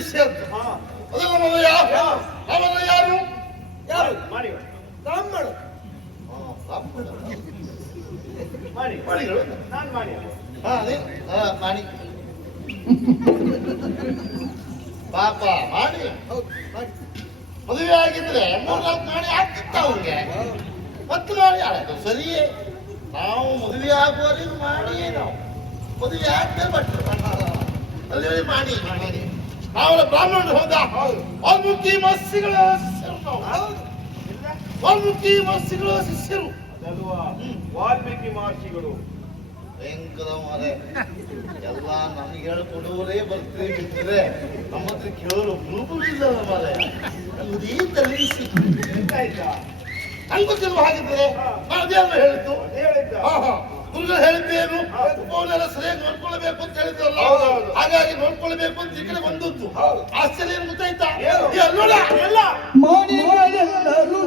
ವಿಷಯ ಅಂತ. ಅದೆಲ್ಲ ಮಗ ಅವನ ಯಾರು ಯಾರು ಮಾಡಿ ಬ್ರಾಹ್ಮಣ ಮಾಡಿ ಮಾಡಿಗಳು ನಾನು ಮಾಡಿ ಮಾಡಿ ಪಾಪ ಮಾಡಿ ಮದುವೆ ಆಗಿದ್ರೆ 3-4 ಮಾಡಿ ಆಗ್ತಿತ್ತ ಅವ್ರಿಗೆ ಮತ್ತೆ ಮಾಡಿ ಆಯ್ತು ಸರಿಯೇ. ನಾವು ಮದುವೆ ಆಗುವವರೆಗೂ ಮಾಡಿ ನಾವು ಮದುವೆ ಆಗ್ತೇ ಬಟ್ರು ಅಲ್ಲಿ ಮಾಡಿ ನಾವೆಲ್ಲ ಬ್ರಾಹ್ಮಣರು ಹೌದಾ? ವಾಲ್ಮೀಕಿ ಮಹರ್ಷಿಗಳ ಶಿಷ್ಯರು ನಾವು. ವಾಲ್ಮೀಕಿ ಮಹರ್ಷಿಗಳ ಶಿಷ್ಯರು ಅದಲ್ವಾ ವಾಲ್ಮೀಕಿ ಮಹರ್ಷಿಗಳು ಭಯಂಕರ ಮಾರೆ ಎಲ್ಲ ನನಗೆ ಹೇಳ್ಕೊಡುವರೇ ಬರ್ತೀರಿ ಬಿಟ್ಟಿದ್ರೆ ನಮ್ಮ ಹತ್ರ ಕೇಳೋರು ಗುರುಗಳಿಲ್ಲ ಮಾರೆ ನಮ್ದೇ ತಲೆಬಿಸಿ ಆಯ್ತಾ ನಂಗೆ ಗೊತ್ತಿಲ್ವ ಹಾಗಿದ್ರೆ ನಾನು ಅದೇನು ಹೇಳಿದ್ದು ಹೇಳಿದ್ದ ಗುರುಗಳು ಹೇಳಿದ್ದೇನು ಉಪವನ್ನೆಲ್ಲ ಸರಿಯಾಗಿ ನೋಡ್ಕೊಳ್ಬೇಕು ಅಂತ ಹೇಳಿದ್ರಲ್ಲ ಹಾಗಾಗಿ ನೋಡ್ಕೊಳ್ಬೇಕು ಅಂತ ಈ ಕಡೆ ಬಂದದ್ದು. ಆಶ್ಚರ್ಯ ಏನು ಗೊತ್ತಾಯ್ತಾ? ನೋಡ ಎಲ್ಲ ಮಣಿಗಳೆಲ್ಲರೂ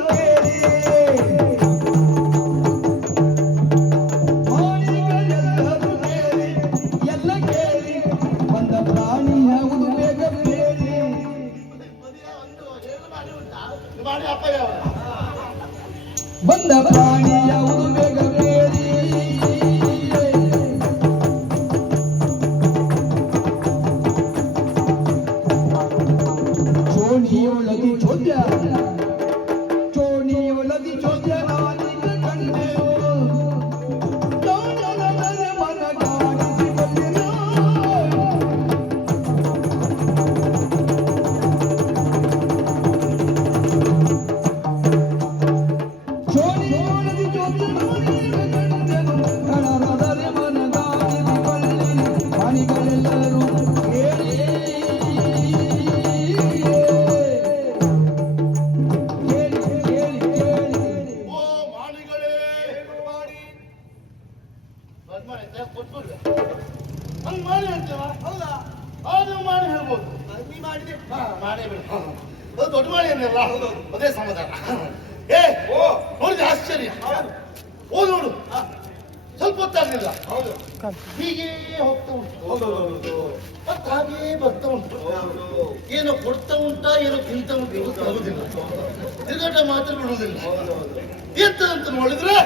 ಕೇಳಿ ಎಲ್ಲ ಕೇಳಿ ಬಂದ ಪ್ರಾಣಿ ಯಾವುದು ಬೇಗ ಬೇಡಿ ಮಾಡಿ ಅಪ್ಪ ಬಂದ ಪ್ರಾಣಿ ಯಾವುದು ಬೇಗ ಬೇಡಿ ಚೋಣಿಯೊಳದಿ ಚೋದ್ಯ ಚೋಣಿಯೊಳದಿ ಚೋದ್ಯ ನಾನೀಗ ಕಂಡೆವು ಚೋಣನದರೆ ಮನಗಾಣಿಸಿ ಬಂದೆನು ಚೋಣಿಯೊಳದಿ ಚೋದ್ಯ ನಾನೀಗ ಕಂಡೆನು ಕಳರದರೆ ಮನಗಾಣಿಸಿ ಬಳ್ಳಿ ಪ್ರಾಣಿಗಳೆಲ್ಲರೂ ಕೇಳಿ ಹಂಗ್ ಮಾಡಿ ಹೇಳ್ತೇವ? ಹೌದಾ ಅದು ಮಾಡಿ ಹೇಳ್ಬೋದು. ನೀ ಮಾಡಿದೆ ಮಾಡೇ ಬಿಡು. ಅದು ದೊಡ್ಡ ಮಾಡಿ ಏನಿಲ್ಲ ಅದೇ ಸಮಾಧಾನ. ನೋಡಿದ್ರೆ ಆಶ್ಚರ್ಯ. ಓ ನೋಡು ಸ್ವಲ್ಪ ಹೊತ್ತಾಗ್ಲಿಲ್ಲ ಹೀಗೆ ಹೋಗ್ತಾ ಉಂಟು ಮತ್ತೆ ಹಾಗೇ ಬರ್ತಾ ಉಂಟು. ಏನೋ ಕೊಡ್ತಾ ಉಂಟಾ ಏನೋ ತಿಂತ ಉಂಟು ಗೊತ್ತಾಗುದಿಲ್ಲ. ತಿರುಗಾಟ ಮಾತ್ರ ಬಿಡುವುದಿಲ್ಲ. ಎಂತಂತ ನೋಡಿದ್ರೆ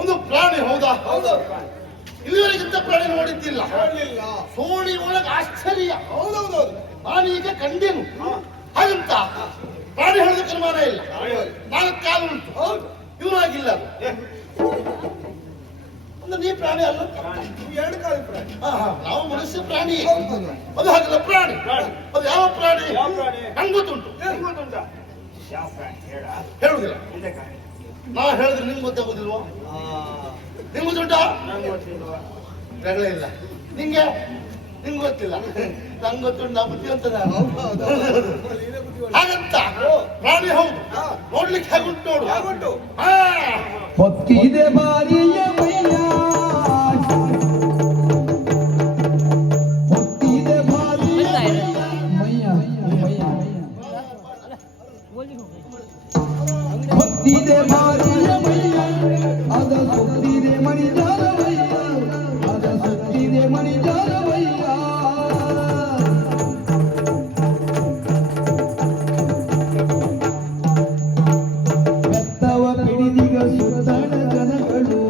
ಒಂದು ಪ್ರಾಣಿ ಹೌದಾ? ಇಲ್ಲಿವರೆಗಿಂತ ಪ್ರಾಣಿ ನೋಡಿದ್ದಿಲ್ಲ. ಸೋಣಿ ಒಳಗೆ ಆಶ್ಚರ್ಯ. ನಾನೀಗ ಕಂಡೇನು ಹಾಗಂತ ಪ್ರಾಣಿ ಹೇಳೋದಕ್ಕೆ ಅನುಮಾನ ಇಲ್ಲ. 4 ಕಾಲು ಉಂಟು ಇವನಾಗಿಲ್ಲ. ಅಂದ್ರೆ ನೀ ಪ್ರಾಣಿ ಅಲ್ಲ, 2 ಕಾಲು ಪ್ರಾಣಿ. ನಾವು ಮನುಷ್ಯ ಪ್ರಾಣಿ. ಅದು ಹಾಗಲ್ಲ ಪ್ರಾಣಿ. ಅದು ಯಾವ ಪ್ರಾಣಿ ನಂಗೆ ಗೊತ್ತುಂಟು. ಯಾವ ಪ್ರಾಣಿ ಹೇಳುದಿಲ್ಲ. ನಾ ಹೇಳಿದ್ರೆ ನಿಮ್ಗೆ ಗೊತ್ತಾಗೋದಿಲ್ವಾ? ನಿಮ್ಗೆ ಗೊತ್ತುಂಟಾ? ಜಗಳ ಇಲ್ಲ ನಿಂಗೆ. ನಿಮ್ಗೆ ಗೊತ್ತಿಲ್ಲ, ನಂಗೆ ಗೊತ್ತುಂಟು. ನಾ ಬುದ್ಧಿ ಅಂತ ನಾನು ಹಾಗಂತ ಪ್ರಾಣಿ ಹೌದು. ನೋಡ್ಲಿಕ್ಕೆ ಹೇಗುಂಟು ನೋಡು. ಹೊತ್ತಿದೆ ಬಾರಿಯ ಮೈಯ ಹೊತ್ತಿದೆ ಬಾರಿಯ ಮೈಯ ಹೊತ್ತಿದೆ ಬಾರಿಯ ಮೈಯ ಅದ ಸುತ್ತಿದೆ ಮಣಿಜಾಲವಯ್ಯ ಅದ ಸುತ್ತಿದೆ ಮಣಿಜಾಲವಯ್ಯ ಬೆತ್ತವ ಪಿಡಿದಿಗ ಸುತ್ತಣ ಜನಗಳು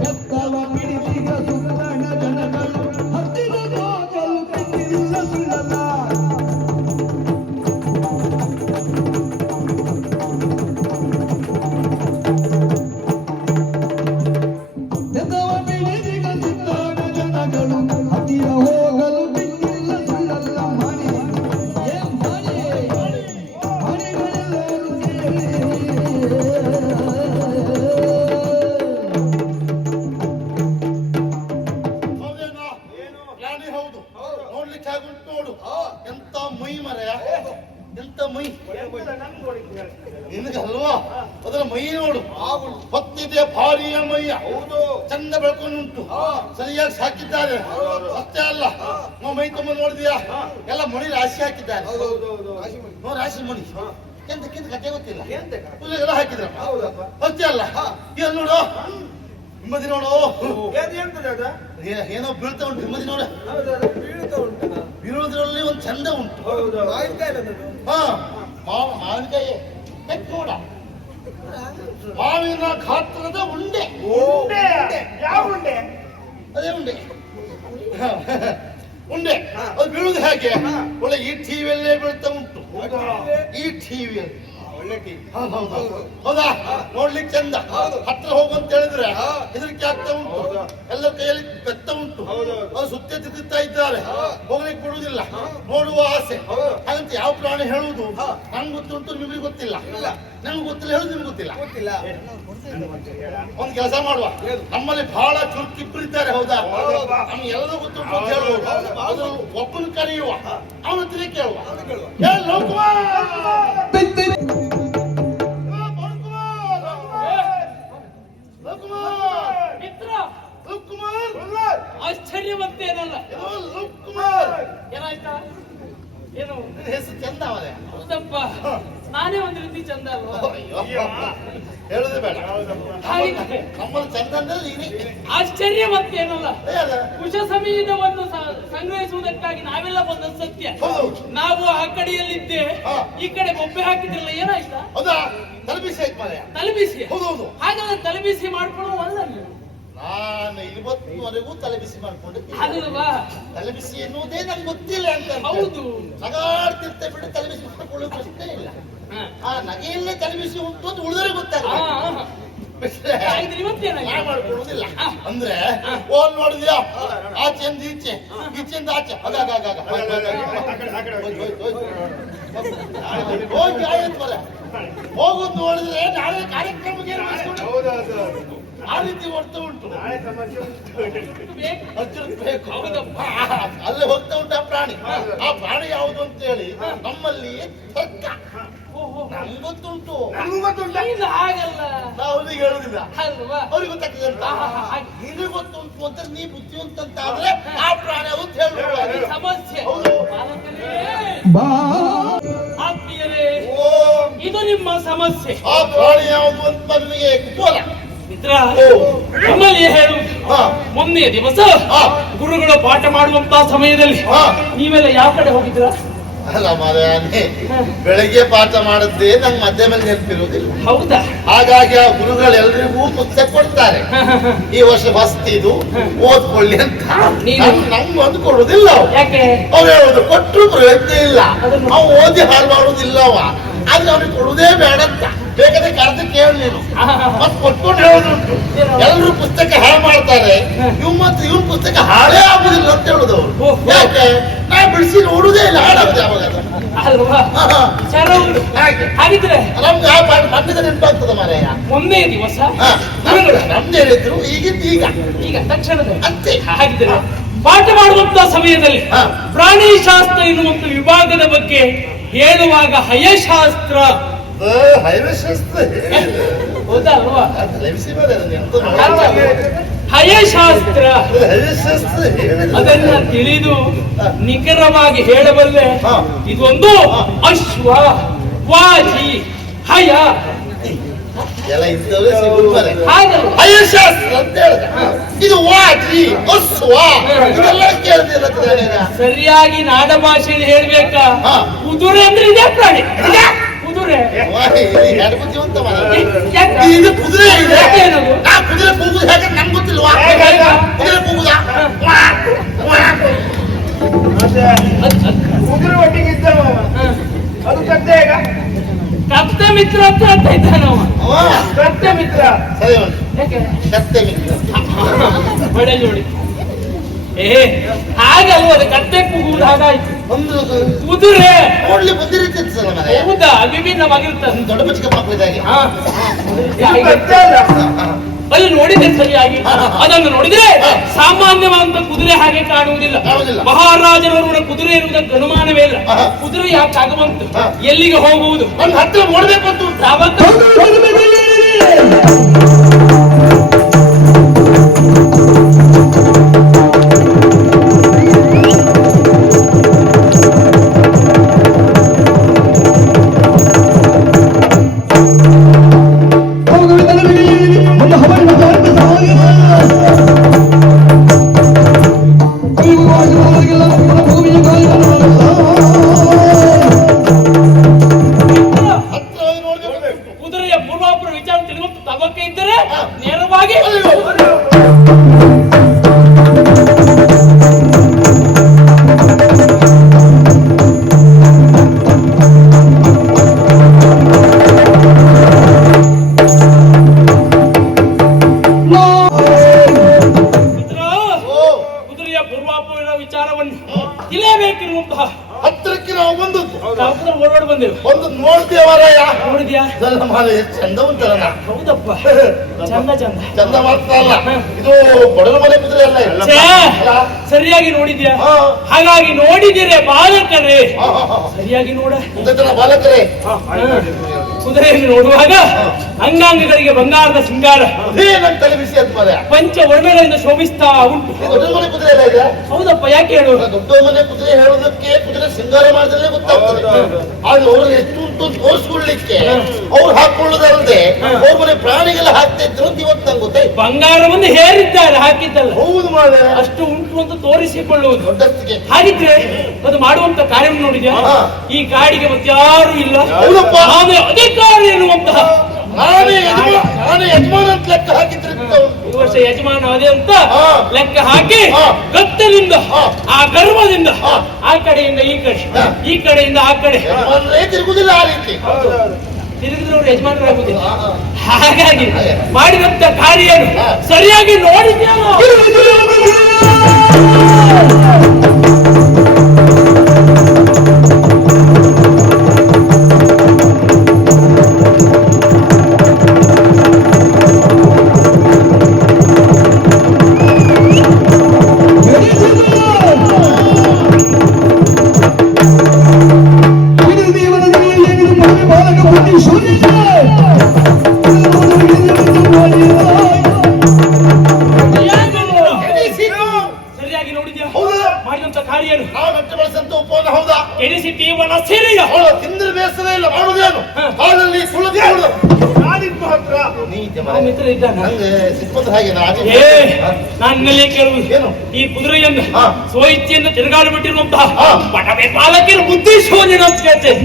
ಬೆತ್ತವ ಪಿಡಿದಿಗ ಸುತ್ತಣ ಜನಗಳು ಹತ್ತಿದ ಹೋಗಲು ಕಣ್ಣಿಲ್ಲ ಸುಳ್ಳಲ್ಲ ಬೆತ್ತವ ಪಿಡಿದಿಗ ಸುತ್ತಣ ಜನಗಳು ಹತ್ತಿರ ಹೋಗಲು ಕಣ್ಣಿಲ್ಲ ಸುಳ್ಳಲ್ಲ ಮಾಡಿ ಏನ್ ಮಾಡಿ ಮಣಿಗಳೆಲ್ಲರೂ ಕೇಳಿ ಹೌದೇನೋ? ಪ್ರಾಣಿ ಹೌದು. ನೋಡ್ಲಿಕ್ಕೆ ಹೇಗುಂಟು ನೋಡು. ಎಂತ ಮೈ ಮರೆಯ, ಎಂತ ಮೈ ನಿನಗಲ್ವಾ? ಅದರ ಮೈ ನೋಡು. ಹೊತ್ತಿದೆ ಭಾರಿಯ ಮೈಯ. ಚಂದ ಬೆಳ್ಕೊಂಡುಂಟು. ಸರಿಯಾಗಿ ಸಾಕಿದ್ದಾರೆ. ಅಷ್ಟೇ ಅಲ್ಲ, ನಾವು ಮೈ ತುಂಬ ನೋಡಿದ್ಯಾ ಎಲ್ಲ ಮಣಿ ರಾಶಿ ಹಾಕಿದ್ದಾರೆ. ನೋ ರಾಶಿ ಮಣಿ ಎಂತಕ್ಕಿಂತ ಕತೆ ಗೊತ್ತಿಲ್ಲ. ಎಲ್ಲ ಹಾಕಿದ್ರ ಅಷ್ಟೇ ಅಲ್ಲ. ಏನು ನೋಡು ನಿಮ್ಮದಿ ನೋಡು. ಏನೋ ಬೀಳ್ತಾ ಉಂಟು ನಿಮ್ಮದಿ ನೋಡ. ಬೀಳೋದ್ರಲ್ಲಿ ಒಂದು ಚಂದ ಉಂಟು. ಹೌದು. ಹಾ ಮಾವಿನಕಾಯಿ ನೋಡ, ಮಾವಿನ ಗಾತ್ರದ ಉಂಡೆ. ಉಂಡೆ? ಯಾವ ಉಂಡೆ? ಅದೇ ಉಂಡೆ. ಉಂಡೆ ಅದು ಬೀಳುದು ಹೇಗೆ? ಒಳ್ಳೆ ಈ ಟಿವಿಯಲ್ಲೇ ಬೀಳ್ತಾ ಉಂಟು. ಈ ಟಿವಿಯಲ್ಲಿ ಒಳ್ಳೆ ಟಿವಿ. ಹೌದಾ? ನೋಡ್ಲಿಕ್ಕೆ ಚಂದ. ಹತ್ರ ಹೋಗಂತ ಹೇಳಿದ್ರೆ ಹೆದರಿಕೆ ಆಗ್ತಾ ಉಂಟು. ಎಲ್ಲ ಕೈಯಲ್ಲಿ ಬೆತ್ತ ಉಂಟು. ಅದು ಸುತ್ತ ತಿದ್ದುತ್ತಾ ಇದ್ದಾರೆ. ಹೋಗ್ಲಿಕ್ಕೆ ಬಿಡುವುದಿಲ್ಲ. ನೋಡುವ ಆಸೆ. ಹಾಗಂತ ಯಾವ ಪ್ರಾಣಿ ಹೇಳುವುದು ನಂಗೆ ಗೊತ್ತುಂಟು, ನಿಮಗೆ ಗೊತ್ತಿಲ್ಲ. ನಂಗೆ ಗೊತ್ತಿಲ್ಲ ಹೇಳುದು ನಿಮ್ಗೆ ಗೊತ್ತಿಲ್ಲ. ಒಂದು ಕೆಲಸ ಮಾಡುವ, ನಮ್ಮಲ್ಲಿ ಬಹಳ ಚುರುಕಿಬ್ಬರಿದ್ದಾರೆ. ಹೌದಾ? ನಮ್ಗೆ ಎಲ್ಲರೂ ಗೊತ್ತುಂಟು ಅಂತ ಹೇಳುವುದು. ಅದ್ರಲ್ಲಿ ಒಬ್ಬನ ಕರೆಯುವ, ಅವನ ಹತ್ರ ಕೇಳುವ. ಆಶ್ಚರ್ಯವಂತೇನಲ್ಲ. ಏನಾಯ್ತಾ? ಏನು ಹೆಸರು ಚಂದ ಅವರೇ. ಹೌದಪ್ಪ, ನಾನೇ ಒಂದು ರೀತಿ ಚಂದ ಅಲ್ವಾ? ಹೇಳುದೇ ಬೇಡ. ಹಾಗಿದ್ರೆ ನಮ್ಮಲ್ಲಿ ಚಂದ ಅಂದ್ರೆ ಆಶ್ಚರ್ಯವಂತೇನಲ್ಲ. ಕುಶ ಸಮೀದವನ್ನು ಸಂಗ್ರಹಿಸುವುದಕ್ಕಾಗಿ ನಾವೆಲ್ಲ ಬಂದ ಸತ್ಯ. ನಾವು ಆ ಕಡೆಯಲ್ಲಿದ್ದೆ, ಈ ಕಡೆ ಬೊಬ್ಬೆ ಹಾಕಿದ್ರಲ್ಲ, ಏನಾಯ್ತಾ? ಹೌದಾ? ತಲುಪಿಸಿ ಆಯ್ತು ಮಾರಾಯ. ತಲೆಬಿಸಿ? ಹೌದೌದು. ಹಾಗಾದ್ರೆ ತಲೆಬಿಸಿ ಮಾಡ್ಕೊಳ್ಳುವಲ್ಲ ನೀವು? ನಾನು ಇವತ್ತಿನವರೆಗೂ ತಲೆಬಿಸಿ ಮಾಡ್ಕೊಂಡಿದ್ದೆ. ಅಲ್ವಾ? ತಲೆಬಿಸಿ ಎನ್ನುವುದೇ ನಂಗೆ ಗೊತ್ತಿಲ್ಲ ಅಂತ. ಹೌದು. ನಗಾಡ್ತಿರ್ತೆ ಬಿಟ್ಟು ತಲೆಬಿಸಿ ಮಾಡ್ಕೊಳ್ಳೋ ಪ್ರಶ್ನೆ ಇಲ್ಲ. ಆ ನಗೆಯಲ್ಲೇ ತಲೆಬಿಸಿ ಉಂಟು ಅಂತ ಉಳಿದರೆ ಗೊತ್ತಾಗುತ್ತೆ. ಮಾಡ್ಕೊಳ್ಳುವುದಿಲ್ಲ ಅಂದ್ರೆ ಓಲ್ ನೋಡಿದ್ಯಾ? ಆಚೆಯಿಂದ ಈಚೆ, ಈಚೆಯಿಂದ ಆಚೆ, ಹೋಗಿ ಆಯ್ತು ಮರ. ಹೋಗುದು ನೋಡಿದ್ರೆ ನಾಳೆ ಕಾರ್ಯಕ್ರಮಕ್ಕೆ ಆ ರೀತಿ ಹೊಡ್ತಾ ಉಂಟು. ಬೇಕು. ಅಲ್ಲೇ ಹೋಗ್ತಾ ಉಂಟು ಆ ಪ್ರಾಣಿ. ಆ ಪ್ರಾಣಿ ಯಾವುದು ಅಂತ ಹೇಳಿ ನಮ್ಮಲ್ಲಿ ತರ್ಕ. ನಮ್ಗೆ ಗೊತ್ತುಂಟು. ಹಾಗಲ್ಲ, ನಾವು ಅವ್ರಿಗೆ ಹೇಳುದಿಲ್ಲ. ಅಲ್ವಾ? ಅವ್ರಿಗೆ ಗೊತ್ತಾಗ್ತದೆ ಅಂತ. ನಿನಗೆ ಗೊತ್ತುಂಟು ಅಂತ ನೀ ಬುದ್ಧಿವಂತ ಅಂತ ಆದ್ರೆ ಆ ಪ್ರಾಣಿ ಅದು ಹೇಳುವ ಸಮಸ್ಯೆ. ಆತ್ಮೀಯರೇ, ಇದು ನಿಮ್ಮ ಸಮಸ್ಯೆ. ಆ ಪ್ರಾಣಿ ಯಾವುದು ಅಂತ ನನಗೆ ಕುತೂಹಲ. ಮಿತ್ರ, ನಮ್ಮಲ್ಲಿ ಹೇಳು, ಮೊನ್ನೆ ದಿವಸ ಗುರುಗಳು ಪಾಠ ಮಾಡುವಂತಹ ಸಮಯದಲ್ಲಿ ನೀವೆಲ್ಲ ಯಾವ ಕಡೆ ಹೋಗಿದ್ರ? ಅಲ್ಲ ಮಾರಾಯನೇ, ಬೆಳಗ್ಗೆ ಪಾಠ ಮಾಡದ್ದೇ ನಂಗೆ ಮಧ್ಯ ಮೇಲೆ ನೆನಪಿರುವುದಿಲ್ಲ. ಹೌದಾ? ಹಾಗಾಗಿ ಆ ಗುರುಗಳೆಲ್ಲರಿಗೂ ಪುಸ್ತಕ ಕೊಡ್ತಾರೆ. ಈ ವರ್ಷ ಫಸ್ಟ್ ಇದು ಓದ್ಕೊಳ್ಳಿ ಅಂತ. ನಂಗೆ ಒಂದು ಕೊಡುದಿಲ್ಲ. ಯಾಕೆ? ಅವ್ರು ಹೇಳುದು ಕೊಟ್ಟರು ಪ್ರಯತ್ನ ಇಲ್ಲ. ಅವ್ ಓದಿ ಹಾಳು ಮಾಡುವುದಿಲ್ಲವ. ಆದ್ರೆ ಅವ್ರಿಗೆ ಕೊಡುವುದೇ ಬೇಡ ಅಂತ. ಬೇಕಾದ್ರೆ ಕರೆದು ಕೇಳಿ ನೀನು. ಮತ್ ಕೊಟ್ಕೊಂಡು ಹೇಳುದುಂಟು, ಎಲ್ಲರೂ ಪುಸ್ತಕ ಹಾಳು ಮಾಡ್ತಾರೆ, ಇವನ್ ಪುಸ್ತಕ ಹಾಳೇ ಆಗುದಿಲ್ಲ ಅಂತ ಹೇಳುದವ್ರು. ಯಾಕೆ? ನಾ ಬಿಡಿಸಿ ನೋಡುದೇ ಇಲ್ಲ, ಹಾಳಾಗುದು ಯಾವಾಗ ಅಲ್ವಾ? ಹಾಗಿದ್ರೆ ನಮ್ಗೆ ಆ ಮಟ್ಟಿಗೆ ನೆನಪಾಗ್ತದ ಮಾರಾಯ. ಮೊನ್ನೆ ದಿವಸ ನಮ್ದು ಹೇಳಿದ್ರು, ಈಗಿದ್ದು ಈಗ ತಕ್ಷಣದ ಅಂತೆ. ಹಾಗಿದ್ರೆ ಪಾಠ ಮಾಡುವಂತಹ ಸಮಯದಲ್ಲಿ ಪ್ರಾಣಿ ಶಾಸ್ತ್ರ ಎನ್ನುವಂತ ವಿಭಾಗದ ಬಗ್ಗೆ ಹೇಳುವಾಗ ಹಯಶಾಸ್ತ್ರ, ಹೌದಾ ಅಲ್ವಾ? ಹಯಶಾಸ್ತ್ರ ಅದನ್ನ ತಿಳಿದು ನಿಖರವಾಗಿ ಹೇಳಬಲ್ಲೆ. ಇದೊಂದು ಅಶ್ವ, ವಾಜಿ, ಹಯ. ಹಯಶಾಸ್ತ್ರ ಅಂತ ಹೇಳಿದ. ಇದು ವಾಜಿ, ಅಶ್ವ, ಇದೆಲ್ಲ ಕೇಳಿದಿಲ್ಲ. ಸರಿಯಾಗಿ ನಾಡ ಭಾಷೆಯಲ್ಲಿ ಹೇಳ್ಬೇಕಾ? ಕುದುರೆ ಅಂದ್ರೆ ಇದೇ ಪ್ರಾಣಿ. ಕುದುರೆ ಇದು ಕುದುರೆ ಇದೆ. ಆ ಕುದುರೆ ಕೂಗುದು ಹೇಗೆ ನಂಗೆ ಗೊತ್ತಿಲ್ವಾ? ಕುದುರೆ ಕೂಗುದ ಕುದುರೆ ಒಟ್ಟಿಗೆ ಇದ್ದವ ಅದು ಕತ್ತೆ. ಈಗ ಕತ್ತೆ ಮಿತ್ರ ಅಂತ ಇದ್ದಾನವ. ಕತ್ತೆ ಮಿತ್ರ ಸರಿ. ಯಾಕೆ ಕತ್ತೆ ಮಿತ್ರ ಬಡ ಜೋಡಿ. ಹಾಗಲ್ವ? ಅದು ಕತ್ತೆ ಕೂಗುವುದು ಹಾಗಾಯ್ತು. ಕುದುರೆ ನೋಡ್ಲಿ ಬಂದಿರುತ್ತೆ. ಹೌದಾ? ವಿಭಿನ್ನವಾಗಿರ್ತದೆ. ದೊಡ್ಡ ಬಚ್ಚಿಕ ಮಕ್ಕಳಿದ್ದಾಗೆ ಅಲ್ಲಿ ನೋಡಿದೆ ಸರಿಯಾಗಿ. ಅದನ್ನು ನೋಡಿದ್ರೆ ಸಾಮಾನ್ಯವಾದಂತ ಕುದುರೆ ಹಾಗೆ ಕಾಣುವುದಿಲ್ಲ. ಮಹಾರಾಜನವರ ಕುದುರೆ ಇರುವುದಕ್ಕೆ ಅನುಮಾನವೇ ಇಲ್ಲ. ಕುದುರೆ ಯಾಕೆ ಆಗಬಂತು? ಎಲ್ಲಿಗೆ ಹೋಗುವುದು? ಒಂದು ಹತ್ತಿರ ನೋಡ್ಬೇಕು ಅಂತ ಭೂಮಿಯ ಇರುವಂತಹ ಹತ್ತಿರಕ್ಕೆ ನಾವು ಬಂದದ್ದು ಕಾಪುರ ಓಡಾಡಿ ಬಂದೆವು. ಒಂದು ನೋಡ್ದೇವರಯ್ಯ ನೋಡಿದ್ಯಾ? ನನ್ನ ಮಾಲ ಎಷ್ಟು ಚಂದ ಉಂಟಲ್ಲ ಹೌದಪ್ಪ, ಚಂದ ಚಂದ ಚಂದ ಮಾತ್ರ ಅಲ್ಲ, ಇದು ಬಡವ ಮನೆ ಕುದುರೆ ಅಲ್ಲ ಇದು. ಛೇ, ಅಲ್ಲ? ಸರಿಯಾಗಿ ನೋಡಿದ್ಯಾ? ಹಾ. ಹಾಗಾಗಿ ನೋಡಿದಿರೆ ಬಾಲಕರೇ, ಹಾ, ಹಾ, ಹಾ. ಸರಿಯಾಗಿ ನೋಡ. ಒಂದು ಜನ ಬಾಲಕರೇ ಕುದುರೆಯನ್ನು ನೋಡುವಾಗ ಅಂಗಾಂಗಗಳಿಗೆ ಬಂಗಾರದ ಸಿಂಗಾರ, ಅದೇನಂತ ಬಿಸಿ ಅಂತ ಮಾರ್ರೆ. ಪಂಚವರ್ಣಗಳಿಂದ ಶೋಭಿಸ್ತಾ ಉಂಟು. ಇದು ದೊಡ್ಡ ಮನೆ ಕುದುರೆ ಎಲ್ಲ ಇದೆ. ಹೌದಪ್ಪ, ಯಾಕೆ ಹೇಳು? ದೊಡ್ಡ ಮನೆ ಕುದುರೆ ಹೇಳೋದಕ್ಕೆ ಕುದುರೆ ಶೃಂಗಾರ ಮಾಡಿದ್ರೆ ಗೊತ್ತಾಗ್ತದೆ. ಆದ್ರೆ ಅವ್ರನ್ನ ಎಷ್ಟು ಉಂಟು ಅಂತ ತೋರಿಸ್ಕೊಳ್ಲಿಕ್ಕೆ ಅವ್ರು ಹಾಕೊಳ್ಳೋದಲ್ಲದೆ ಅವ್ರ ಮನೆ ಪ್ರಾಣಿಗೆಲ್ಲ ಹಾಕ್ತಾ ಇದ್ರು ಅಂತ ಇವತ್ತು ನಂಗೆ ಗೊತ್ತಾಯ್ತು. ಬಂಗಾರವನ್ನು ಹೇರಿದ್ದಾರೆ, ಹಾಕಿದ್ದಲ್ಲ. ಹೌದು ಮಾಡೆ, ಅಷ್ಟು ಉಂಟು ಅಂತ ತೋರಿಸಿಕೊಳ್ಳುವುದು. ದೊಡ್ಡಸ್ತಿಗೆ ಹಾಗಿದ್ರೆ ಅದು ಮಾಡುವಂತ ಕಾರ್ಯವನ್ನು ನೋಡಿದ್ಯಾ? ಹಾ. ಈ ಕಾಡಿಗೆ ಮತ್ತಾರು ಇಲ್ಲ, ಹೌದಪ್ಪ. ನಾನೇ ಅಧಿಕಾರಿ ಎನ್ನುವಂತಹ. ನಾನೇ ಯಜಮಾನ ಅಂತ ಲೆಕ್ಕ ಹಾಕಿದ್ರೆ ಈ ವರ್ಷ ಯಜಮಾನ ಅದೇ ಅಂತ ಹಾ. ಲೆಕ್ಕ ಹಾಕಿ ಹಾ. ಗತ್ತಲಿಂದ ಹಾ. ಆ ಗರ್ವದಿಂದ ಹಾ. ಆ ಕಡೆಯಿಂದ ಈ ಕಡೆ, ಹಾ. ಈ ಕಡೆಯಿಂದ ಆ ಕಡೆ ಯಜಮಾನರೇ ತಿರುಗುದಿಲ್ಲ ಆ ರೀತಿ. ತಿರುಗಿದ್ರೆ ಅವರು ಯಜಮಾನರಾಗುದಿಲ್ಲ. ಹಾ, ಹಾ. ಹಾಗಾಗಿ ಹಾಗೆ. ಮಾಡಿದಂತ ಕಾರ್ಯ ಹಾ. ಸರಿಯಾಗಿ ನೋಡಿದ್ಯಾವ? ಸರಿಯಾಗಿ ನೋಡಿದ್ಯಾ? ಹೌದಾ? ಮಾಡಿದಂತ ಕಾರ್ಯ ನಾವು ವ್ಯಕ್ತಪಡಿಸಂತ ಉಪವನ ಹೌದಾ? ಎನಿಸಿದ್ದೀವನ ಸಿರಿಯ ಅವಳು ತಿಂದ್ರೆ ಬೇಸರ ಇಲ್ಲ, ಮಾಡುವುದೇನು ಹಾ. ಹಾಲಲ್ಲಿ ಸುಳಿದು ನಾನಿದ್ದು ಹತ್ರ ನೀತಿ ನಮ್ಮ ಮಿತ್ರ ಇದ್ದಾನ. ನಂಗೆ ಸಿಪ್ಪಂದ ಹಾಗೆ ಏ, ನಾನಿನ್ನಲ್ಲೇ ಕೇಳುವುದು ಏನು? ಈ ಕುದುರೆಯನ್ನು ಹಾ. ಸ್ವಇಚ್ಛೆಯಿಂದ ತಿರುಗಾಡಿ ಬಿಟ್ಟಿರುವಂತಹ ಹಾ. ಪಟವೆ ಪಾಲಕರು ಬುದ್ಧಿ ಶೋಧನೆ ಅಂತ ಕೇಳ್ತೇನೆ.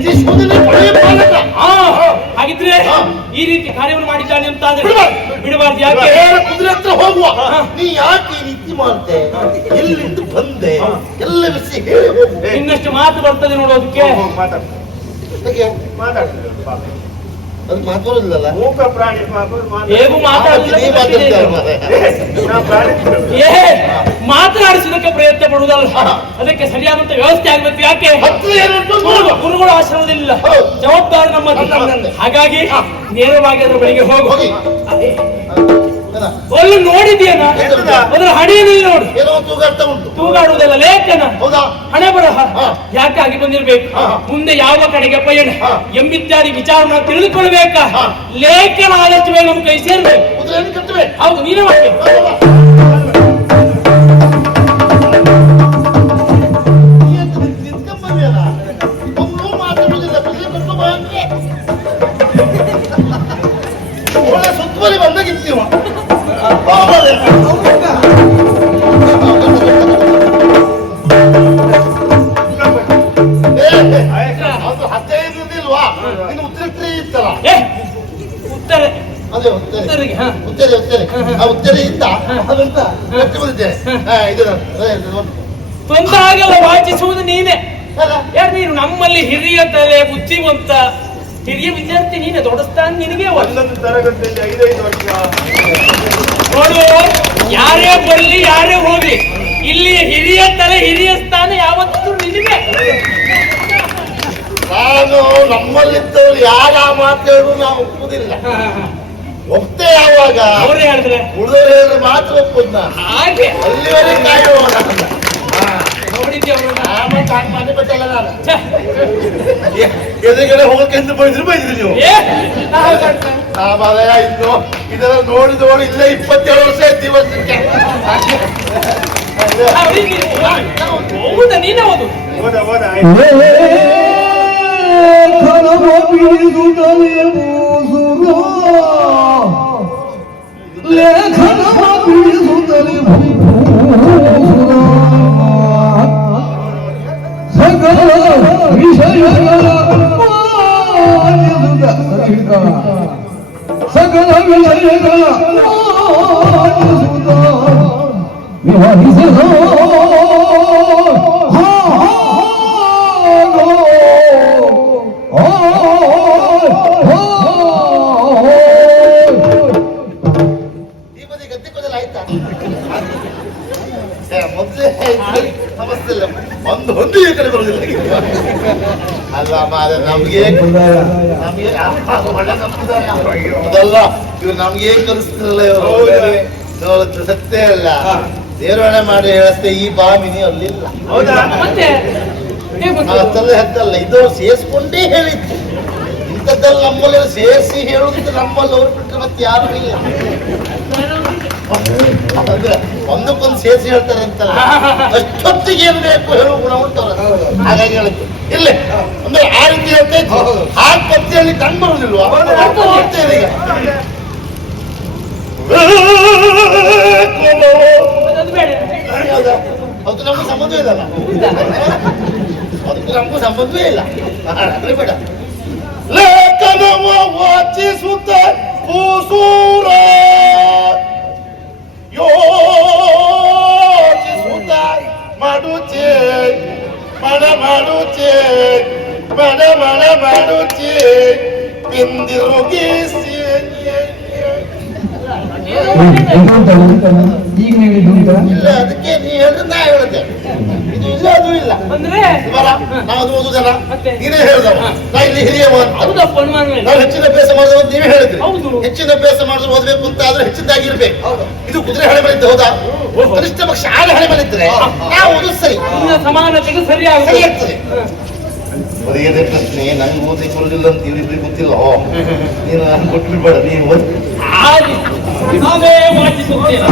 ಹಾಗಿದ್ರೆ ಹಾ. ಈ ರೀತಿ ಕಾರ್ಯವನ್ನು ಮಾಡಿದ್ದಾನೆ ಅಂತ ಆದ್ರೆ ಬಿಡಬಾರ್ದು. ಬಿಡಬಾರ್ದು. ಯಾಕೆ? ಬೇರೆ ಕುದುರೆ ಹತ್ರ ಹೋಗುವ ಹಾ. ನೀ ಯಾಕೆ ಈ ರೀತಿ ಮಾಡ್ತೆ, ಎಲ್ಲಿಂದ ಬಂದೆ ಎಲ್ಲ ವಿಷಯ ಹೇಳಿ ಹೋಗು. ಇನ್ನಷ್ಟು ಮಾತು ಬರ್ತದೆ ನೋಡೋದಕ್ಕೆ. ಹೇಗೆ? ಮಾತಾಡ್ತಿದ್ರು ಪಾಪ. ಅದು ಮಾತಾಡೋದಿಲ್ಲಲ್ಲ. ಮೂಕ ಪ್ರಾಣಿ ಪಾಪ ಹೇಗೂ ಮಾತಾಡುವುದಿಲ್ಲ ನೀ ಗೊತ್ತಿದೆ. ಮಾತಾಡ್ತೀಯ ಮಾರ್ರೆ. ನಾ ಪ್ರಾಣಿ ಏ, ಮಾತನಾಡಿಸೋದಕ್ಕೆ ಪ್ರಯತ್ನ ಪಡುವುದಲ್ಲ, ಅದಕ್ಕೆ ಸರಿಯಾದಂತ ವ್ಯವಸ್ಥೆ ಆಗ್ಬೇಕು. ಯಾಕೆ? ಹತ್ರ ಏನುಂಟು ನೋಡು. ಗುರುಗಳ ಆಶ್ರಮದಲ್ಲಿಲ್ಲ, ಹೌದು. ಜವಾಬ್ದಾರಿ ನಮ್ಮದು. ನಮ್ಮದು. ಹಾಗಾಗಿ ನೇರವಾಗಿ ಅದರ ಬಳಿಗೆ ಹೋಗು. ಹೋಗಿ. ಏನ? ಅಲ್ಲಿ ನೋಡಿದ್ಯೇನ? ಎಂತದ? ಅದರ ಹಣೆಯಲ್ಲಿ ನೋಡು. ಏನೋ ಒಂದು ತೂಗಾಡ್ತಾ ಉಂಟು. ತೂಗಾಡುವುದಲ್ಲ, ಲೇಖನ, ಹೌದಾ? ಹಣೆ ಬರಹ ಹಾ. ಯಾಕಾಗಿ ಬಂದಿರ್ಬೇಕು, ಹಾ. ಮುಂದೆ ಯಾವ ಕಡೆಗೆ ಪಯಣ ಹಾ. ಎಂಬಿತ್ಯಾದಿ ವಿಚಾರನ ತಿಳಿದುಕೊಳ್ಬೇಕಾ? ಹಾ. ಲೇಖನ ಆದಷ್ಟು ಬೇಗ ನಮ್ಮ ಕೈ ಸೇರ್ಬೇಕು. ಕುದುರೆಯನ್ನು ಕಟ್ಟಬೇಕು. ಹೌದು, ನೀನೇ ಮಾಡ್ಬೇಕು. ಒಬ್ಬನು ಮಾತಾಡುವುದಿಲ್ಲ, ಕುದುರೆ ಕಟ್ಟು ಬಾ ಅಂದ್ರೆ. ಒಳ್ಳೆ ಸುತ್ತುವರಿ ಬಂದಾಗಿತ್ತೀವ. ಅದು 15 ಇಲ್ವಾ? ಇನ್ನು ಉತ್ತರ ಇತ್ತಲ್ಲ. ಏ, ಉತ್ತರ ಅದೇ ಉತ್ತರೆ. ಉತ್ತರಿಗೆ, ಹಾ. ಉತ್ತರೆ ಉತ್ತರೆ. ಆ ಉತ್ತರೆಯಿಂದ ಅದಂತ ಗಟ್ಟಿ ಬಂದಿದ್ದೇನೆ. ಇದು ನಾನು. ಸ್ವಂತ ಹಾಗೆಲ್ಲ ವಾಚಿಸುವುದು ನೀನೆ. ಅಲ್ಲ? ಯಾರು ನೀನು ನಮ್ಮಲ್ಲಿ ಹಿರಿಯ ತಲೆ ಬುದ್ಧಿವಂತ ಹಿರಿಯ ವಿದ್ಯಾರ್ಥಿ ನೀನೆ. ದೊಡ್ಡ ಸ್ಥಾನ ನಿನಗೆ ಒಂದೊಂದು ತರಗತಿಯಲ್ಲಿ 5-5 ವರ್ಷ ನೋಡು, ಯಾರೇ ಬರ್ಲಿ ಯಾರೇ ಹೋಗ್ಲಿ, ಇಲ್ಲಿ ಹಿರಿಯ ತಲೆ ಹಿರಿಯ ಸ್ಥಾನ ಯಾವತ್ತೂ ನಿನಗೆ. ನಾನು ನಮ್ಮಲ್ಲಿದ್ದವರು ಯಾರ ಮಾತಾಡುದು ನಾವು ಒಪ್ಪುದಿಲ್ಲ. ಒಪ್ತೆ ಯಾವಾಗ ಅವ್ರೇ ಹೇಳಿದ್ರೆ ಉಳಿದವರು ಹೇಳಿದ್ರೆ ಮಾತ್ರ ಒಪ್ಪುದು ನಾನು. ಹಾಗೆ ಅಲ್ಲಿವರೆಗೆ ಕಾಯುವ ನೋಡಿದ್ದೆ ಅವ್ರನ್ನ. ಮನೆ ಬಿಟ್ಟಲ್ಲ ನಾನು. ಛೆ, ಎದುರುಗಡೆ ಹೋಗಕ್ಕೆ ಎಂದು ಬೈದ್ರು ನೀವು. ಏ, ನಾವು ಕಟ್ಟ. ಮಾಲಯ ಇನ್ನು ಇದೆಲ್ಲ ನೋಡಿ ಇಲ್ಲ 27 ವರ್ಷ ಆಯ್ತು ಈ ವರ್ಷಕ್ಕೆ. ಹೌದಾ, ನೀನೇ ಓದು. ಹೋದ ಸಕಲ ವಿಷಯಗಳ ವಿವರಿಸಿದ ಈ ಬದಿ ಗದ್ದೆ ಕೊಡಲ್ಲ ಆಯ್ತಾ? ಮೊದಲೇ ಸಮಸ್ಯೆ ಇಲ್ಲ. ಒಂದು ಈ ಕಡೆ ಬರು. ಹೇಳುದಿಲ್ಲ. ಅಲ್ಲ ಮಾರೆ ನಮ್ಗೆ ನಮ್ಗೆ ಒಳ್ಳೆ ಸಂಪ್ರದಾಯ ಅದಲ್ಲ, ಇವ್ರು ನಮ್ಗೆ ಕಲಿಸ್ತಿರಲ್ಲ ಇವರು ಸತ್ಯ ಅಲ್ಲ. ದೇವರೊಣೆ ಮಾಡಿ ಹೇಳತ್ತೆ ಈ ಬಾಮಿನಿ ಅಲ್ಲಿಲ್ಲ. ಹೌದಾ? ಮತ್ತೆ ಅಷ್ಟೆಲ್ಲ ಹೆದ್ದಲ್ಲ, ಇದು ಸೇರಿಸ್ಕೊಂಡೇ ಹೇಳಿತ್ತು. ಇಂಥದ್ದೆಲ್ಲ ನಮ್ಮಲ್ಲಿ ಸೇರಿಸಿ ಹೇಳುದು ನಮ್ಮಲ್ಲಿ ಅವ್ರು ಬಿಟ್ಟರೆ ಮತ್ತೆ ಯಾರು ಇಲ್ಲ. ಅಂದ್ರೆ ಒಂದಕ್ಕೊಂದು ಸೇರಿಸಿ ಹೇಳ್ತಾರೆ ಅಂತಲ್ಲ, ಅಷ್ಟೊತ್ತಿಗೆ ಏನ್ ಬೇಕು ಹೇಳುವ ಗುಣ ಉಂಟಲ್ಲ, ಹಾಗಾಗಿ ಹೇಳುತ್ತೆ. ಇಲ್ಲೇ ಅಂದ್ರೆ ಆ ರೀತಿ ಹೇಳ್ತಾ ಇತ್ತು. ಆ ಪತ್ತಿಯಲ್ಲಿ ಕಂಡು ಬರುದಿಲ್ವಾ? ಬರ್ತೇನೆ ಈಗ. ಅದು ಬೇಡ. ಹೌದಾ? ಅದಕ್ಕೆ ನಮ್ಗೆ ಸಂಬಂಧವೇ ಇಲ್ಲ. ಅದಕ್ಕೆ ನಮಗೂ ಸಂಬಂಧವೇ ಇಲ್ಲ. ಅಂದ್ರೆ ಬೇಡ. ಲೇಖನವ ವಾಚಿಸುತ್ತ ಕೂಸೂರ ಯೋಚಿಸುತ್ತ ಮಾಡುಚೆ ಮಡ ಮಾಡುಚೆ ಮಡ ಮಡ ಮಾಡುಚೆ ಬಿಂದಿರುಗಿಸಿ. ಈಗ ಹೇಳಿದ್ದು ಇಲ್ಲ, ಅದಕ್ಕೆ ನೀ ಹೇಳಿದ್ರೆ ನಾ ಹೇಳುತ್ತೆ. ಇದು ಇಲ್ಲ ಅದು ಇಲ್ಲ ಅಂದ್ರೆ ಬರ ನಾವು ಅದು ಓದುದಲ್ಲ, ಮತ್ತೆ? ನೀನೇ ಹೇಳ್ದವ. ನಾ ಇಲ್ಲಿ ಹಿರಿಯವ ಅಂತ. ಹೌದಪ್ಪ ಅನುಮಾನವಿಲ್ಲ. ನಾವು ಹೆಚ್ಚಿನ ಅಭ್ಯಾಸ ಮಾಡಿದ್ರೆ ಅಂತ ನೀವೇ ಹೇಳಿದ್ರಿ. ಹೌದು. ಹೆಚ್ಚಿನ ಅಭ್ಯಾಸ ಮಾಡಿದ್ರೆ ಓದ್ಬೇಕು ಅಂತ ಆದ್ರೆ ಹೆಚ್ಚಿದ್ದಾಗಿರ್ಬೇಕು. ಇದು ಕುದುರೆ ಹಳೆ ಮೇಲೆ ಹೌದಾ? ಕನಿಷ್ಠ ಪಕ್ಷ ಆನೆ ಹಳೆ ಮೇಲೆ ಇದ್ರೆ ನಾವು ಓದೋದು ಸರಿ ಇನ್ನ ಸಮಾನತೆಗೆ ಸರಿ ಸರಿಯಾಗುತ್ತೆ. ಆಗ್ತದೆ. ಬರೆಯದೇ ಪ್ರಶ್ನೆ ನಂಗೆ ಓದಲಿಕ್ಕೆ ಬರೋದಿಲ್ಲ ಅಂತ ಇವ್ರಿಬ್ರಿಗೆ ಗೊತ್ತಿಲ್ಲ. ನೀನು ನಾನು ಕೊಟ್ಬಿಡ್ಬೇಡ, ನೀನು ಓದಿ. ಹಾಗೆ ನಾವೇ ವಾಚಿಸುತ್ತೇವೆ.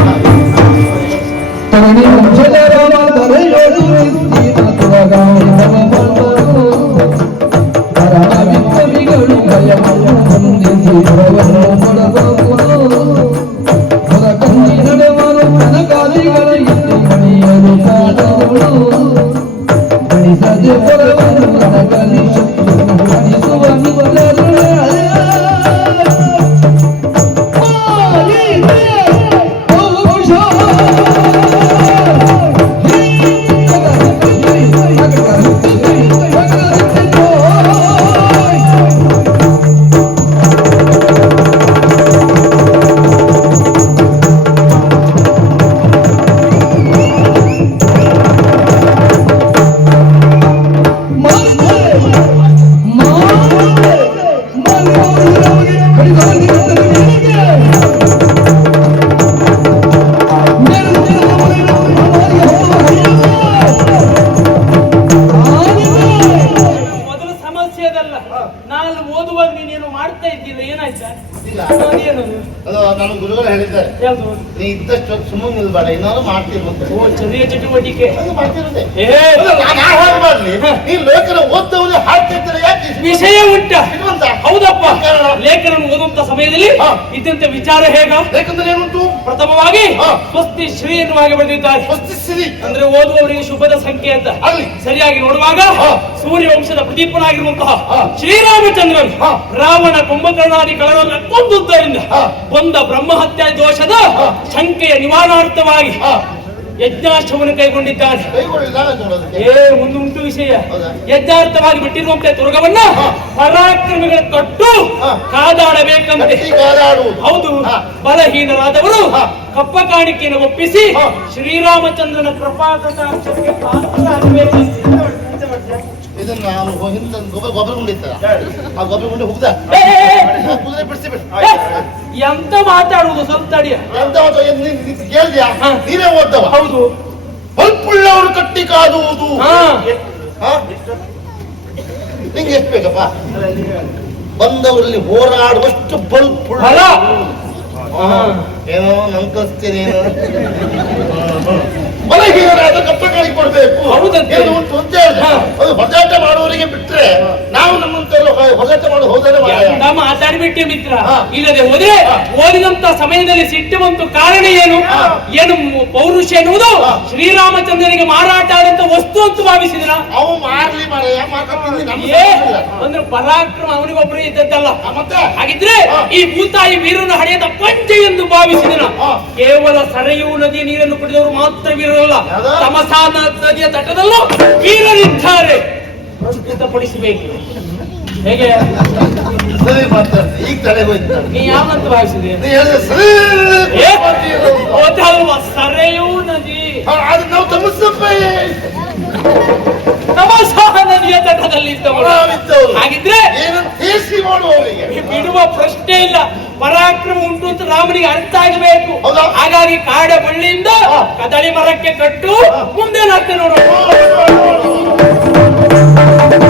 ಮೊದಲ ಸಮಸ್ಯೆ ಅದಲ್ಲ. ನಾನು ಓದುವಾಗ ನೀನೇನು ಮಾಡ್ತಾ ಇದ್ದಿಲ್ಲ, ಏನಾಯ್ತಾ? ಇಲ್ಲ. ಏನದು? ಅದು ನನ್ನ ಗುರುಗಳು ಹೇಳಿದ್ದಾರೆ, ಯಾವುದು? ನೀ ಇದ್ದಷ್ಟು ಸುಮ್ಮನೆ ನಿಲ್ಬೇಡ, ಏನಾದ್ರು ಮಾಡ್ತಿರ್ಬೇಕು. ಓ, ಚರಿಯ ಚಟುವಟಿಕೆ. ಅದು ಮಾಡ್ತಿರುತ್ತೆ. ಏ, ನಾನು ಹಾಗೆ ಮಾಡ್ಲಿ, ನೀ ಲೇಖನ ಓದ್ದವನೇ ಹಾಡ್ತಿರ್ತಾರೆ ಯಾಕೆ? ವಿಷಯ ಉಂಟ. ಶ್ರೀಮಂತ. ಹೌದಪ್ಪ. ಕಾರಣ? ಲೇಖನ ಓದುವಂತ ಸಮಯದಲ್ಲಿ ಹಾ. ಇದ್ದಂತೆ ವಿಚಾರ ಹೇಗ? ಯಾಕಂದ್ರೆ ಏನುಂಟು? ಪ್ರಥಮವಾಗಿ ಹಾ. ಸ್ವಸ್ತಿ ಶ್ರೀ ಎನ್ನುವಾಗೆ ಬರೆದಿದ್ದಾರೆ. ವಸ್ತಿಸಿರಿ ಅಂದ್ರೆ ಓದುವವರಿಗೆ ಶುಭದ ಸಂಖ್ಯೆ ಅಂತ. ಅಲ್ಲಿ ಸರಿಯಾಗಿ ನೋಡುವಾಗ ಹಾ. ಸೂರ್ಯ ವಂಶದ ಪ್ರದೀಪನಾಗಿರುವಂತಹ ಹಾ. ಶ್ರೀರಾಮಚಂದ್ರನ್ ಹಾ. ರಾವಣ ಕುಂಭಕರ್ಣಾದಿ ಕಳರನ್ನ ಕೊಂದುದರಿಂದ ಹಾ. ಬಂದ ಬ್ರಹ್ಮಹತ್ಯಾ ದೋಷದ ಹಾ. ಶಂಕೆಯ ನಿವಾರಣಾರ್ಥವಾಗಿ ಹಾ. ಯಜ್ಞಾಶ್ವವನ್ನು ಕೈಗೊಂಡಿದ್ದಾರೆ. ಕೈಗೊಳ್ಳಿಲ್ಲ ನೋಡೋದಕ್ಕೆ. ಒಂದು ಉಂಟು ವಿಷಯ. ಹೌದಾ? ಯಜ್ಞಾರ್ಥವಾಗಿ ಬಿಟ್ಟಿರುವಂತೆ ತುರ್ಗವನ್ನ ಹಾ. ಪರಾಕ್ರಮಿಗಳ ತೊಟ್ಟು ಹಾ. ಕಾದಾಡಬೇಕಂತೆ. ಗಟ್ಟಿ ಕಾದಾಡುವುದು. ಹೌದು. ಹಾ. ಬಲಹೀನರಾದವರು ಹಾ. ಕಪ್ಪ ಕಾಣಿಕೆಯನ್ನು ಒಪ್ಪಿಸಿ ಹಾ. ಶ್ರೀರಾಮಚಂದ್ರನ ಕೃಪಾಕಟಾಕ್ಷಕ್ಕೆ ಪಾತ್ರರಾಗಬೇಕಂತೆ. ಇದನ್ನ ನಾನು ಹಿಂದೆ ಗೊಬ್ಬರ ಗುಂಡಿತ್ತ ಆ ಗೊಬ್ಬರ ಗುಂಡಿ ಹೋಗ್ದ ಏ, ಕುದುರೆ ಬಿಡಿಸಿಬಿಟ್ಟು ಏ, ಎಂತ ಮಾತಾಡುವುದು ಸ್ವಲ್ಪ ತಡಿಯ. ಎಂತ ಕೇಳಿದ್ಯಾ? ಹಾ. ನೀನೇ ಓದ್ದವ. ಹೌದು. ಬಲ್ಪುಳ್ಳವರು ಕಟ್ಟಿ ಕಾದುವುದು. ಹಾ. ಹಾ? ನಿಂಗೆ ಎಷ್ಟು ಬೇಕಪ್ಪ? ಬಂದವರಲ್ಲಿ ಹೋರಾಡುವಷ್ಟು ಬಲ್ಪುಳ್ಳ. ಫಲ. ಏನೋ ನನ್ ಕಲಿಸ್ತೀನಿ ಬಲಹೀನರಾದ ಕಪ್ಪ ಕಾಣಿಕೆ ಕೊಡ್ಬೇಕು. ಹೌದಂತೆ. ಏನು ಉಂಟು ಅಂತ ಹೇಳಿದೆ. ಹಾ. ಅದು ಹೊಗಾಟ ಮಾಡುವವರಿಗೆ ಬಿಟ್ರೆ ನಾವು ನಮ್ಮಂತವ್ರು ಹೊಗಾಟ ಮಾಡೋದು ಹೋದರೆ ಎಂತ ಮಾತಾಡ್ಬಿಟ್ಟೆ ಮಿತ್ರ. ಹಾ. ಇಲ್ಲದೆ ಹೋದ್ರೆ ಹಾ. ಓದಿದಂತ ಸಮಯದಲ್ಲಿ ಸಿಟ್ಟು ಬಂತು. ಕಾರಣ ಏನು? ಹಾ. ಏನು ಪೌರುಷ ಎನ್ನುವುದು ಹಾ. ಶ್ರೀರಾಮಚಂದ್ರನಿಗೆ ಮಾರಾಟ ಆದಂತ ವಸ್ತು ಅಂತ ಭಾವಿಸಿದ್ರ. ಅವು ಮಾರ್ಲಿ ಮಾರಯ್ಯ ಮಾತಾಡ್ತೀನಿ ನಮ್ಮ ಏ, ಅಂದ್ರೆ ಪರಾಕ್ರಮ ಅವನಿಗೊಬ್ಬರೇ ಇದ್ದದ್ದಲ್ಲ. ಮತ್ತೆ ಹಾಗಿದ್ರೆ ಹಾ. ಈ ಭೂತಾಯಿ ವೀರನ ಹಡೆಯದ ಪಂಚೆ ಎಂದು ಭಾವಿಸಿದನ. ಹಾ. ಕೇವಲ ಸರಯೂ ನದಿಯ ನೀರನ್ನು ಕುಡಿದವರು ಮಾತ್ರ ವೀರರಲ್ಲ. ಯಾವ್ದು? ತಮಸಾ ನದಿಯ ತಟದಲ್ಲೂ ವೀರರಿದ್ದಾರೆ. ಪ್ರಸ್ತುತಪಡಿಸಬೇಕು. ಹೇಗೆ? ಸರಿ ಮಾತಾಡ್ತೀನಿ. ಈಗ ತಲೆ ಹೋಯ್ತು. ನೀ ಯಾವಂತ ಭಾವಿಸಿದೆ? ನೀ ಹೇಳಿದ್ರೆ ಸರಿ ಏ, ಗೊತ್ತಲ್ವಾ? ಸರಯೂ ನದಿ. ಅದು ನಾವು ತಮಸ್ಸಪ್ಪ ನವಸಾಹ ನದಿಯ ತಟದಲ್ಲಿದ್ದವರು. ಪರಾವಿದ್ದವರು. ಹಾಗಿದ್ರೆ ಏನಂತ ತೀರ್ಸಿ ಮಾಡುವವರಿಗೆ ಬಿಡುವ ಪ್ರಶ್ನೆ ಇಲ್ಲ. ಪರಾಕ್ರಮ ಉಂಟು ಅಂತ ರಾಮನಿಗೆ ಅರ್ಥ ಆಗಬೇಕು. ಹೌದಾ? ಹಾಗಾಗಿ ಕಾಡ ಬಳ್ಳಿಯಿಂದ ಕದಳಿ ಮರಕ್ಕೆ ಕಟ್ಟು ಮುಂದೆ ನೋಡು.